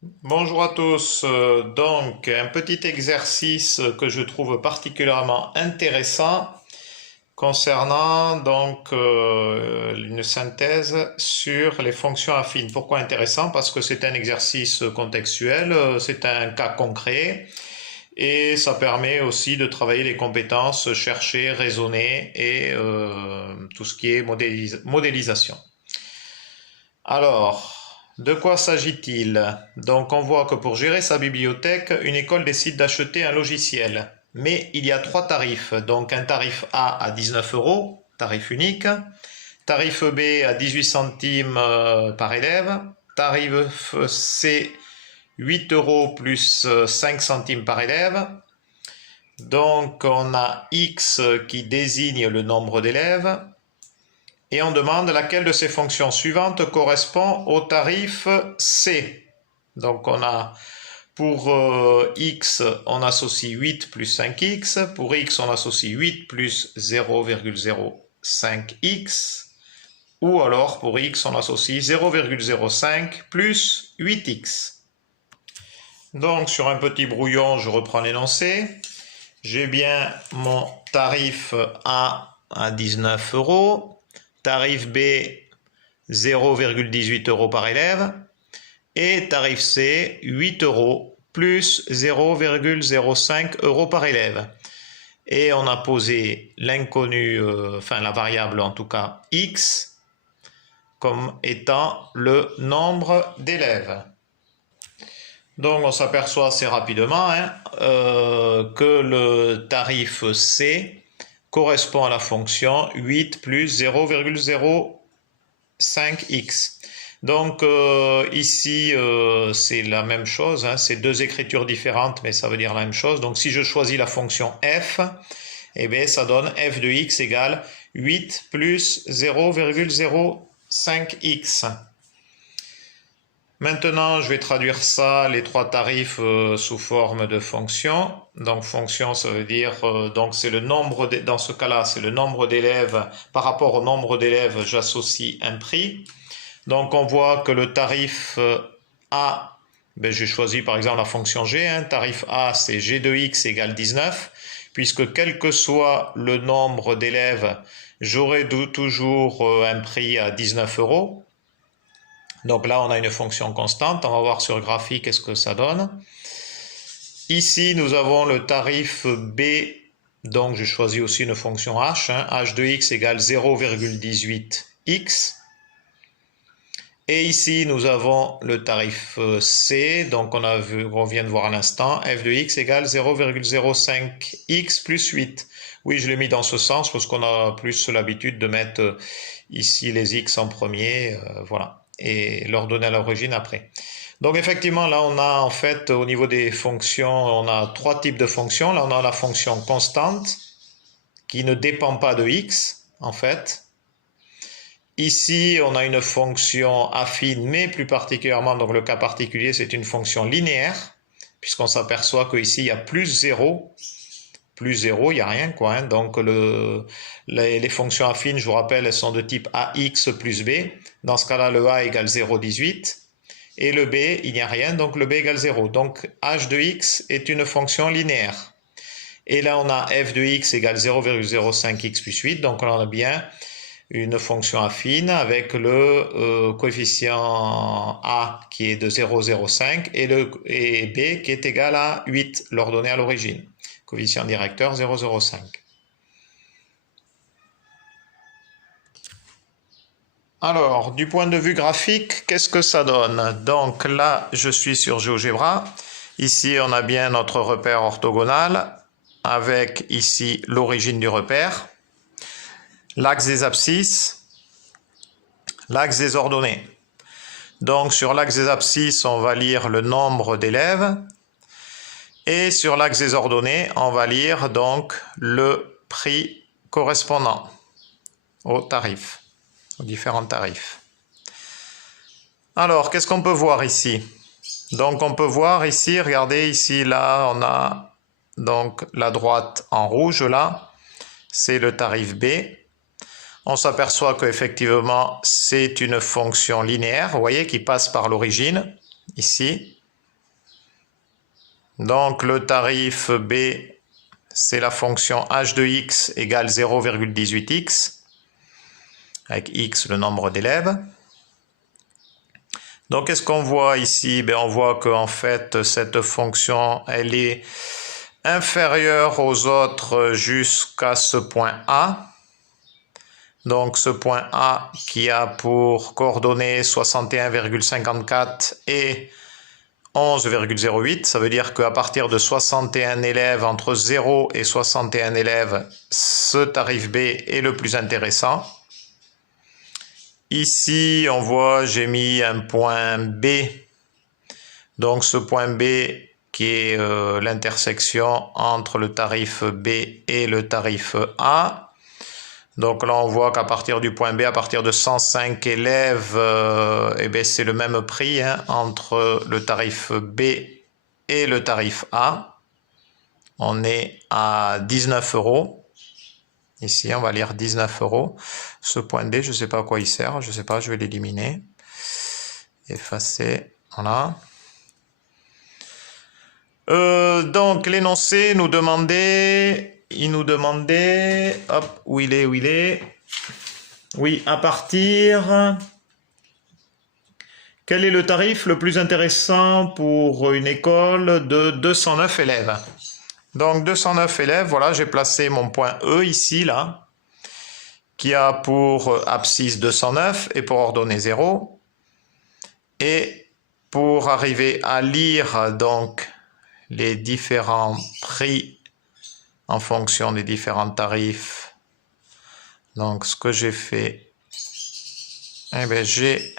Bonjour à tous. Donc, un petit exercice que je trouve particulièrement intéressant concernant une synthèse sur les fonctions affines. Pourquoi intéressant? Parce que c'est un exercice contextuel, c'est un cas concret et ça permet aussi de travailler les compétences chercher, raisonner et tout ce qui est modélisation. Alors, de quoi s'agit-il? Donc, on voit que pour gérer sa bibliothèque, une école décide d'acheter un logiciel. Mais il y a trois tarifs. Donc, un tarif A à 19 euros, tarif unique. Tarif B à 18 centimes par élève. Tarif C, 8 euros plus 5 centimes par élève. Donc, on a X qui désigne le nombre d'élèves. Et on demande laquelle de ces fonctions suivantes correspond au tarif C. Donc on a pour x, on associe 8 plus 5x. Pour x, on associe 8 plus 0,05x. Ou alors pour x, on associe 0,05 plus 8x. Donc sur un petit brouillon, je reprends l'énoncé. J'ai bien mon tarif A à 19 euros. Tarif B, 0,18 euros par élève. Et tarif C, 8 euros plus 0,05 euros par élève. Et on a posé l'inconnu, la variable en tout cas x, comme étant le nombre d'élèves. Donc on s'aperçoit assez rapidement que le tarif C correspond à la fonction 8 plus 0,05x. Donc ici c'est la même chose, c'est deux écritures différentes mais ça veut dire la même chose. Donc si je choisis la fonction f, eh bien, ça donne f de x égale 8 plus 0,05x. Maintenant, je vais traduire ça, les trois tarifs, sous forme de fonction. Donc, fonction, ça veut dire, donc c'est le nombre, dans ce cas-là, c'est le nombre d'élèves. Par rapport au nombre d'élèves, j'associe un prix. Donc, on voit que le tarif A, j'ai choisi par exemple la fonction G. Tarif A, c'est G de x égale 19, puisque quel que soit le nombre d'élèves, j'aurai toujours un prix à 19 euros. Donc là, on a une fonction constante. On va voir sur le graphique qu'est-ce que ça donne. Ici, nous avons le tarif B. Donc, j'ai choisi aussi une fonction h. H de x égale 0,18x. Et ici, nous avons le tarif C. Donc, on vient de voir à l'instant. F de x égale 0,05x plus 8. Oui, je l'ai mis dans ce sens parce qu'on a plus l'habitude de mettre ici les x en premier. Voilà. Et leur donner à l'origine après. Donc effectivement, là on a en fait au niveau des fonctions, on a trois types de fonctions. Là on a la fonction constante qui ne dépend pas de x en fait. Ici on a une fonction affine, mais plus particulièrement, donc le cas particulier c'est une fonction linéaire, puisqu'on s'aperçoit qu'ici il y a plus 0. Plus 0, il n'y a rien quoi. Donc les fonctions affines, je vous rappelle, elles sont de type ax plus b. Dans ce cas-là, le a égale 0,18. Et le b, il n'y a rien, donc le b égale 0. Donc h de x est une fonction linéaire. Et là, on a f de x égale 0,05x plus 8. Donc on a bien une fonction affine avec le coefficient a qui est de 0,05 et b qui est égal à 8, l'ordonnée à l'origine. Coefficient directeur 0,05. Alors, du point de vue graphique, qu'est-ce que ça donne? Donc là, je suis sur GeoGebra. Ici, on a bien notre repère orthogonal avec ici l'origine du repère, l'axe des abscisses, l'axe des ordonnées. Donc sur l'axe des abscisses, on va lire le nombre d'élèves. Et sur l'axe des ordonnées, on va lire donc le prix correspondant aux tarifs, aux différents tarifs. Alors, qu'est-ce qu'on peut voir ici? Donc, on peut voir ici, regardez ici, là, on a donc la droite en rouge, là, c'est le tarif B. On s'aperçoit qu'effectivement, c'est une fonction linéaire, vous voyez, qui passe par l'origine, ici. Donc le tarif B, c'est la fonction h de x égale 0,18x, avec x le nombre d'élèves. Donc qu'est-ce qu'on voit ici? Ben, on voit qu'en fait cette fonction elle est inférieure aux autres jusqu'à ce point A. Donc ce point A qui a pour coordonnées 61,54 et 11,08, ça veut dire qu'à partir de 61 élèves, entre 0 et 61 élèves, ce tarif B est le plus intéressant. Ici, on voit, j'ai mis un point B. Donc ce point B qui est l'intersection entre le tarif B et le tarif A. Donc là, on voit qu'à partir du point B, à partir de 105 élèves, c'est le même prix entre le tarif B et le tarif A. On est à 19 €. Ici, on va lire 19 €. Ce point D, je ne sais pas à quoi il sert. Je ne sais pas, je vais l'éliminer. Effacer. Voilà. Donc, l'énoncé nous demandait... Il nous demandait, hop, où il est? Oui, à partir... Quel est le tarif le plus intéressant pour une école de 209 élèves? Donc 209 élèves, voilà, j'ai placé mon point E ici, là, qui a pour abscisse 209 et pour ordonnée 0. Et pour arriver à lire donc les différents prix en fonction des différents tarifs. Donc, ce que j'ai fait, j'ai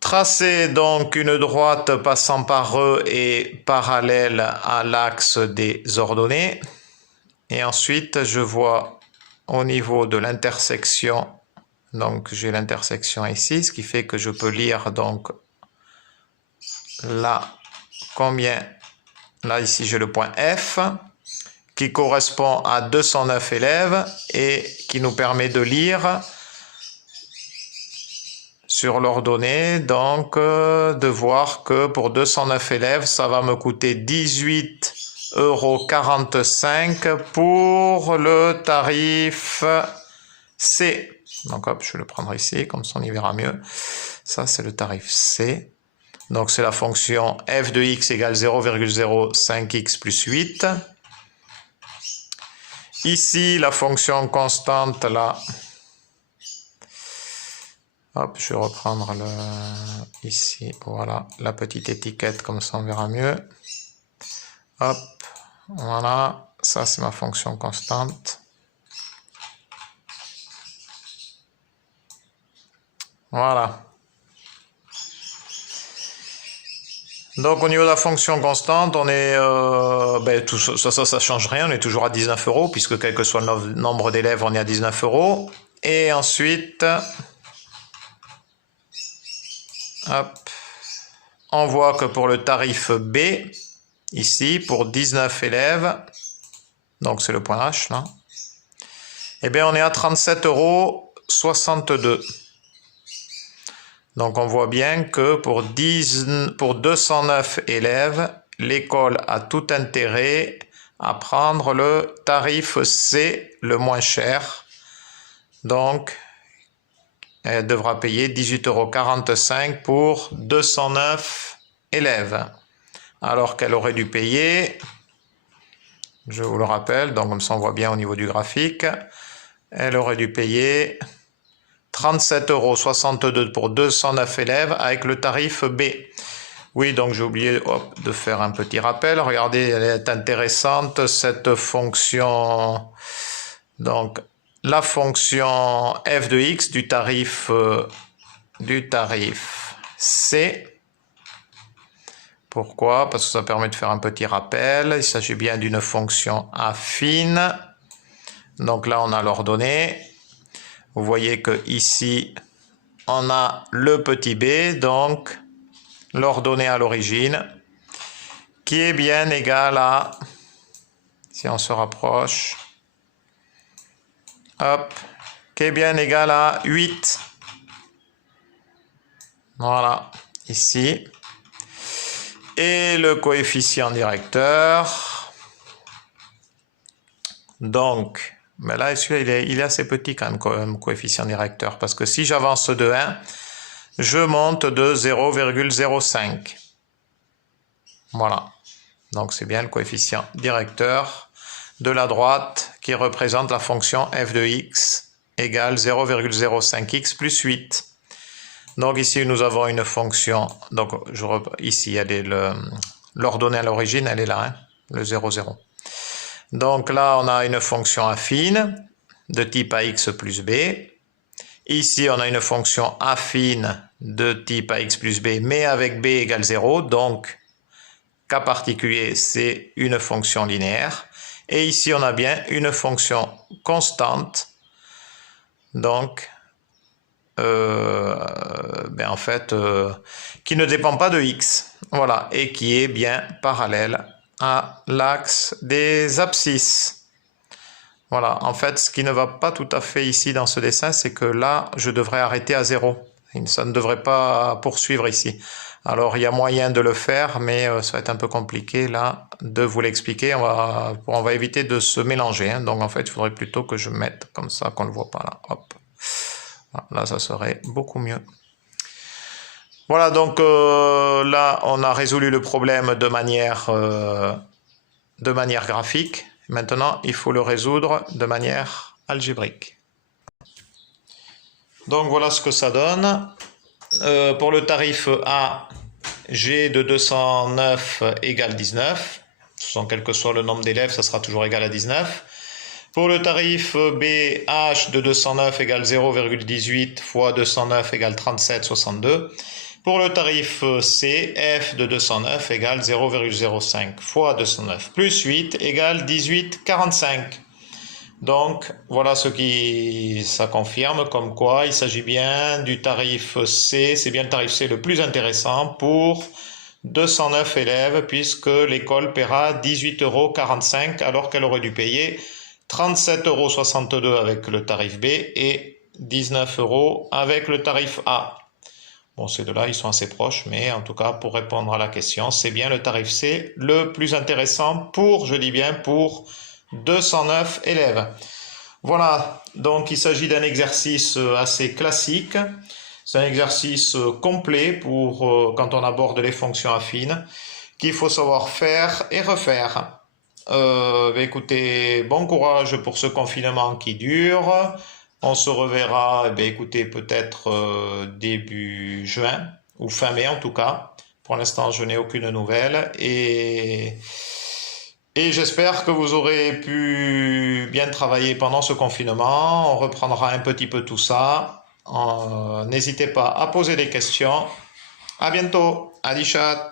tracé donc une droite passant par E et parallèle à l'axe des ordonnées. Et ensuite, je vois au niveau de l'intersection, donc j'ai l'intersection ici, ce qui fait que je peux lire donc là combien, là ici j'ai le point F, qui correspond à 209 élèves et qui nous permet de lire sur l'ordonnée, donc de voir que pour 209 élèves, ça va me coûter 18,45 € pour le tarif C. Donc hop, je vais le prendre ici, comme ça on y verra mieux. Ça c'est le tarif C. Donc c'est la fonction f de x égale 0,05x plus 8. Ici, la fonction constante, là, hop, je vais reprendre ici, voilà, la petite étiquette, comme ça on verra mieux. Hop, voilà, ça c'est ma fonction constante. Voilà. Donc au niveau de la fonction constante, on est, tout ça change rien, on est toujours à 19 € puisque quel que soit le nombre d'élèves, on est à 19 €. Et ensuite, hop, on voit que pour le tarif B, ici, pour 19 élèves, donc c'est le point H là, eh bien on est à 37,62 €. Donc on voit bien que pour 209 élèves, l'école a tout intérêt à prendre le tarif C le moins cher. Donc elle devra payer 18,45 € pour 209 élèves. Alors qu'elle aurait dû payer, je vous le rappelle, donc comme ça on voit bien au niveau du graphique, elle aurait dû payer 37,62 € pour 209 élèves avec le tarif B. Oui, donc j'ai oublié de faire un petit rappel. Regardez, elle est intéressante, cette fonction. Donc, la fonction f de x du tarif C. Pourquoi? Parce que ça permet de faire un petit rappel. Il s'agit bien d'une fonction affine. Donc là, on a l'ordonnée. Vous voyez que ici, on a le petit b, donc l'ordonnée à l'origine, qui est bien égal à, si on se rapproche, hop, qui est bien égal à 8. Voilà, ici. Et le coefficient directeur. Donc, mais là, celui-là, il est assez petit quand même, comme coefficient directeur. Parce que si j'avance de 1, je monte de 0,05. Voilà. Donc, c'est bien le coefficient directeur de la droite qui représente la fonction f de x égale 0,05x plus 8. Donc ici, nous avons une fonction, donc ici, il y a l'ordonnée à l'origine, elle est là, hein, le 0, 0. Donc là, on a une fonction affine de type ax plus b. Ici, on a une fonction affine de type ax plus b, mais avec b égale 0. Donc, cas particulier, c'est une fonction linéaire. Et ici, on a bien une fonction constante. Donc, en fait, qui ne dépend pas de x, voilà, et qui est bien parallèle à l'axe des abscisses. Voilà, en fait, ce qui ne va pas tout à fait ici dans ce dessin, c'est que là, je devrais arrêter à 0. Ça ne devrait pas poursuivre ici. Alors, il y a moyen de le faire, mais ça va être un peu compliqué, là, de vous l'expliquer. On va éviter de se mélanger, hein. Donc, en fait, il faudrait plutôt que je mette comme ça, qu'on ne le voit pas là. Hop. Là, ça serait beaucoup mieux. Voilà, donc là, on a résolu le problème de manière graphique. Maintenant, il faut le résoudre de manière algébrique. Donc, voilà ce que ça donne. Pour le tarif A, G de 209 égale 19. Quel que soit le nombre d'élèves, ça sera toujours égal à 19. Pour le tarif B, H de 209 égale 0,18 fois 209 égale 37,62. Pour le tarif C, F de 209 égale 0,05 fois 209 plus 8 égale 18,45. Donc, voilà ça confirme comme quoi il s'agit bien du tarif C. C'est bien le tarif C le plus intéressant pour 209 élèves puisque l'école paiera 18,45 € alors qu'elle aurait dû payer 37,62 € avec le tarif B et 19 € avec le tarif A. Bon, ces deux-là, ils sont assez proches, mais en tout cas, pour répondre à la question, c'est bien le tarif C le plus intéressant pour, je dis bien, pour 209 élèves. Voilà, donc il s'agit d'un exercice assez classique. C'est un exercice complet pour quand on aborde les fonctions affines, qu'il faut savoir faire et refaire. Écoutez, bon courage pour ce confinement qui dure. On se reverra, écoutez, peut-être début juin, ou fin mai en tout cas. Pour l'instant, je n'ai aucune nouvelle. Et j'espère que vous aurez pu bien travailler pendant ce confinement. On reprendra un petit peu tout ça. N'hésitez pas à poser des questions. À bientôt. Adi chat.